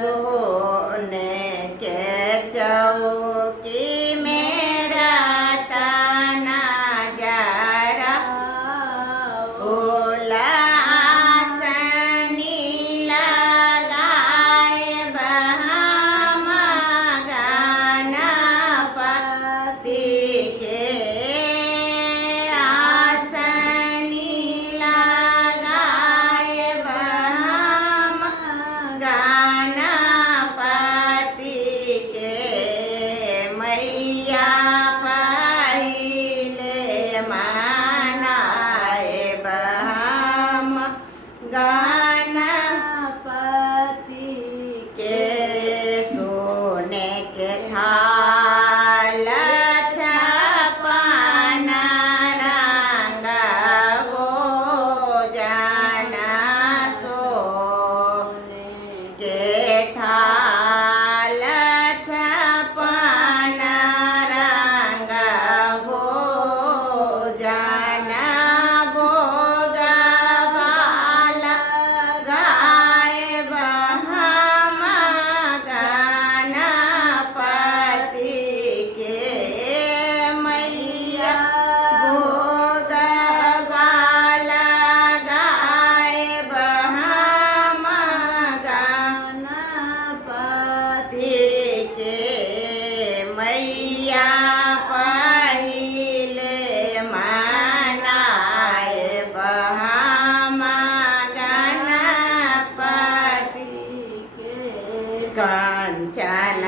सोने के चौकी मेरा ताना जरा उलासनी लगाए बहाम गाना पति के आसनी लगाए बहाम गाना पति के मैया पहिले मनाए बहाम गाना पति के सोने के थाल छपन रंग भोजन सोने के थाल छपन रंग भोजन भोगवाल गाए बहाम गाना पति के मैया भोगवाल गाए बहाम गाना पति के मैया पहिले मनाए बहाम गाना पति के कंचन